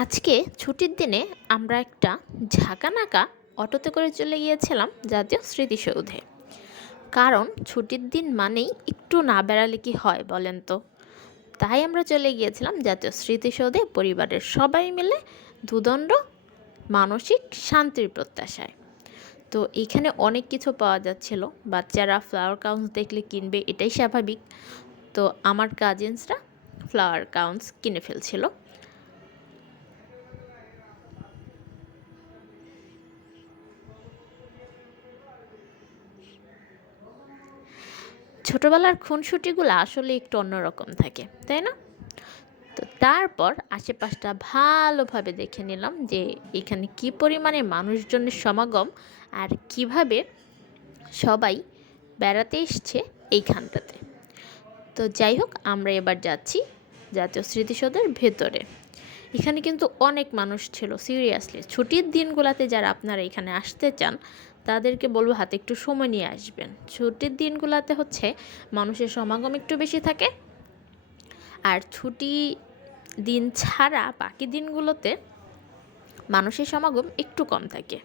আজকে ছুটির দিনে আমরা একটা ঝাঁকানাকা অটোতে করে চলে গিয়েছিলাম জাতীয় স্মৃতিসৌধে। কারণ ছুটির দিন মানেই একটু না বেড়ালে কি হয় বলেন তো। তাই আমরা চলে গিয়েছিলাম জাতীয় স্মৃতিসৌধে পরিবারের সবাই মিলে দুদণ্ড মানসিক শান্তির প্রত্যাশায়। তো এখানে অনেক কিছু পাওয়া যাচ্ছিল, বাচ্চারা ফ্লাওয়ার কাউন্স দেখলে কিনবে, এটাই স্বাভাবিক। তো আমার কাজিনসরা ফ্লাওয়ার কাউন্স কিনে ফেলছিল। ছোটবেলার খুনসুটিগুলো আসলে একটু অন্যরকম থাকে, তাই না? তো তারপর আশেপাশটা ভালোভাবে দেখে নিলাম যে এখানে কি পরিমাণে মানুষজনের সমাগম আর কিভাবে সবাই বেড়াতে এসছে এইখানটাতে। তো যাই হোক, আমরা এবার যাচ্ছি জাতীয় স্মৃতিসৌধের ভেতরে। এখানে কিন্তু অনেক মানুষ ছিল, সিরিয়াসলি ছুটির দিনগুলোতে যারা আপনারা এখানে আসতে চান তাদেরকে বলবো হাতে একটু সময় নিয়ে আসবেন। ছুটির দিনগুলোতে হচ্ছে মানুষের সমাগম একটু বেশি থাকে, আর ছুটি দিন ছাড়া বাকি দিনগুলোতে মানুষের সমাগম একটু কম থাকে।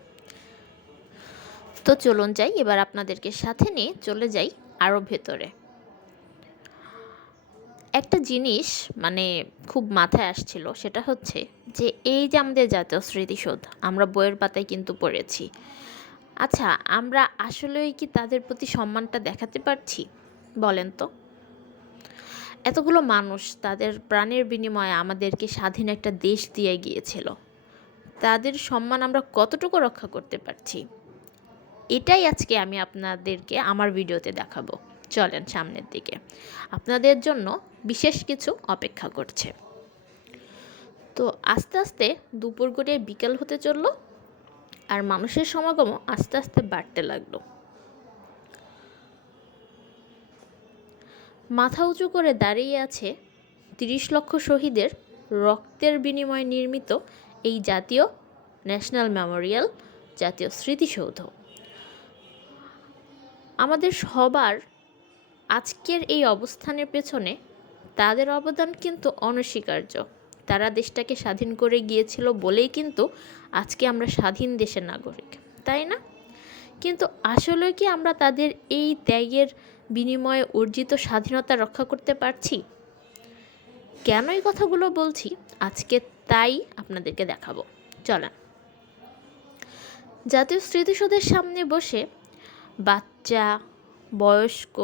তো চলুন যাই, এবার আপনাদেরকে সাথে নিয়ে চলে যাই আরও ভেতরে। একটা জিনিস মানে খুব মাথায় আসছিল, সেটা হচ্ছে যে এই যে আমাদের জাতীয় স্মৃতিসৌধ আমরা বইয়ের পাতায় কিন্তু পড়েছি। আচ্ছা, আমরা আসলেই কি তাদের প্রতি সম্মানটা দেখাতে পারছি বলেন তো? এতগুলো মানুষ তাদের প্রাণের বিনিময়ে আমাদেরকে স্বাধীন একটা দেশ দিয়ে গিয়েছিল, তাদের সম্মান আমরা কতটুকু রক্ষা করতে পারছি? এটাই আজকে আমি আপনাদেরকে আমার ভিডিওতে দেখাবো। চলেন সামনের দিকে, আপনাদের জন্য বিশেষ কিছু অপেক্ষা করছে। তো আস্তে আস্তে দুপুর গড়িয়ে বিকেল হতে চললো, আর মানুষের সমাগমও আস্তে আস্তে বাড়তে লাগলো। মাথা উঁচু করে দাঁড়িয়ে আছে ৩০ লক্ষ শহীদের রক্তের বিনিময়ে নির্মিত এই জাতীয় ন্যাশনাল মেমোরিয়াল, জাতীয় স্মৃতিসৌধ। আমাদের সবার আজকের এই অবস্থানের পেছনে তাদের অবদান কিন্তু অনস্বীকার্য। তারা দেশটাকে স্বাধীন করে গিয়েছিল বলেই কিন্তু আজকে আমরা স্বাধীন দেশের নাগরিক, তাই না? কিন্তু আসলে কি আমরা তাদের এই ত্যাগের বিনিময়ে অর্জিত স্বাধীনতা রক্ষা করতে পারছি? কেন এই কথাগুলো বলছি আজকে তাই আপনাদেরকে দেখাবো। চলেন। জাতীয় স্মৃতিসৌধের সামনে বসে বাচ্চা, বয়স্ক,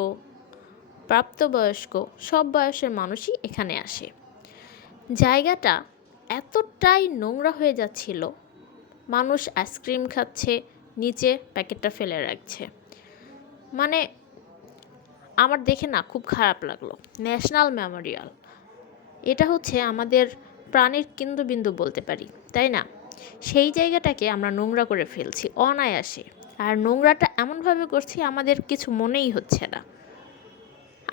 প্রাপ্তবয়স্ক সব বয়সের মানুষই এখানে আসে। জায়গাটা এতটাই নোংরা হয়ে যাচ্ছিল, মানুষ আইসক্রিম খাচ্ছে, নিচে প্যাকেটটা ফেলে রাখছে। মানে আমার দেখে না খুব খারাপ লাগলো। ন্যাশনাল মেমোরিয়াল, এটা হচ্ছে আমাদের প্রাণের কেন্দ্রবিন্দু বলতে পারি, তাই না? সেই জায়গাটাকে আমরা নোংরা করে ফেলছি অনায়াসে, আর নোংরাটা এমনভাবে করছি আমাদের কিছু মনেই হচ্ছে না।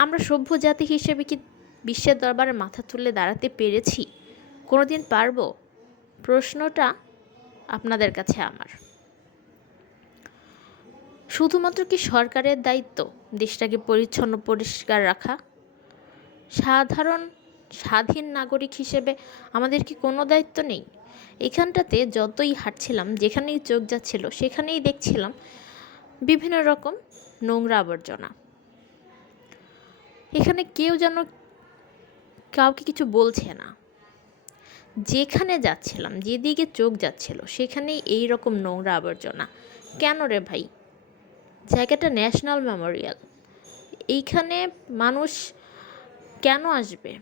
আমরা সভ্য জাতি হিসেবে কি বিশ্বের দরবারে মাথা তুলে দাঁড়াতে পেরেছি? কোনো দিন পারবো? প্রশ্নটা আপনাদের কাছে আমার। শুধুমাত্র কি সরকারের দায়িত্ব দেশটাকে পরিচ্ছন্ন পরিষ্কার রাখা? সাধারণ স্বাধীন নাগরিক হিসেবে আমাদের কি কোনো দায়িত্ব নেই? এখানটাতে যতই হাঁটছিলাম, যেখানেই চোখ যাচ্ছিল সেখানেই দেখছিলাম বিভিন্ন রকম নোংরা আবর্জনা। এখানে কেউ যেন কাউকে কিছু বলছে না। যেখানে যাচ্ছিলাম, যেদিকে চোখ যাচ্ছিল সেখানেই এই রকম নোংরা আবর্জনা। কেন রে ভাই? জায়গাটা ন্যাশনাল মেমোরিয়াল, এইখানে মানুষ কেন আসবে?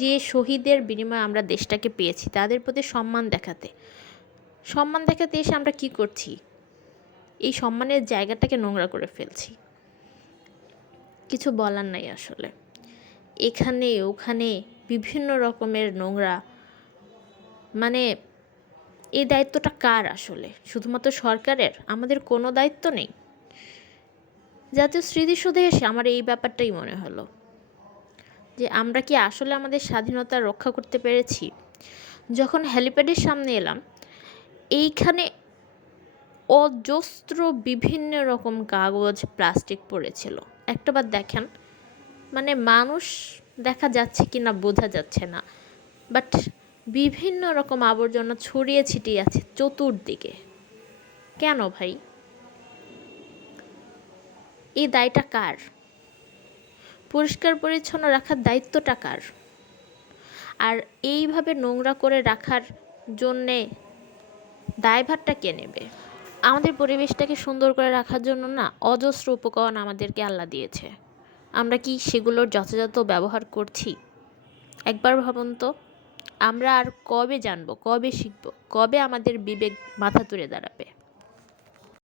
যে শহীদের বিনিময়ে আমরা দেশটাকে পেয়েছি তাদের প্রতি সম্মান দেখাতে। সম্মান দেখাতে এসে আমরা কি করছি? এই সম্মানের জায়গাটাকে নোংরা করে ফেলছি। কিছু বলার নাই আসলে। এখানে ওখানে বিভিন্ন রকমের নোংরা, মানে এই দায়িত্বটা কার আসলে? শুধুমাত্র সরকারের? আমাদের কোনো দায়িত্ব নেই? জাতীয় স্মৃতিসৌধে এসে আমার এই ব্যাপারটাই মনে হলো যে আমরা কি আসলে আমাদের স্বাধীনতা রক্ষা করতে পেরেছি? যখন হেলিপ্যাডের সামনে এলাম, এইখানে অজস্র বিভিন্ন রকম কাগজ, প্লাস্টিক পড়েছিল। একটাবার দেখেন, মানে মানুষ দেখা যাচ্ছে কি না বোঝা যাচ্ছে না, বাট বিভিন্ন রকম আবর্জনা ছড়িয়ে ছিটিয়ে আছে চতুর্দিকে। কেন ভাই? এই দায়টা কার? পরিষ্কার পরিচ্ছন্ন রাখার দায়িত্বটা কার? আর এইভাবে নোংরা করে রাখার জন্যে দায়ভারটা কে নেবে? আমাদের পরিবেশটাকে সুন্দর করে রাখার জন্য না অজস্র উপকরণ আমাদেরকে আল্লাহ দিয়েছে। আমরা কি সেগুলোর যথাযথ ব্যবহার করছি? একবার ভাবুন তো। আমরা আর কবে জানবো, কবে শিখবো, কবে আমাদের বিবেক মাথা তুলে দাঁড়াবে?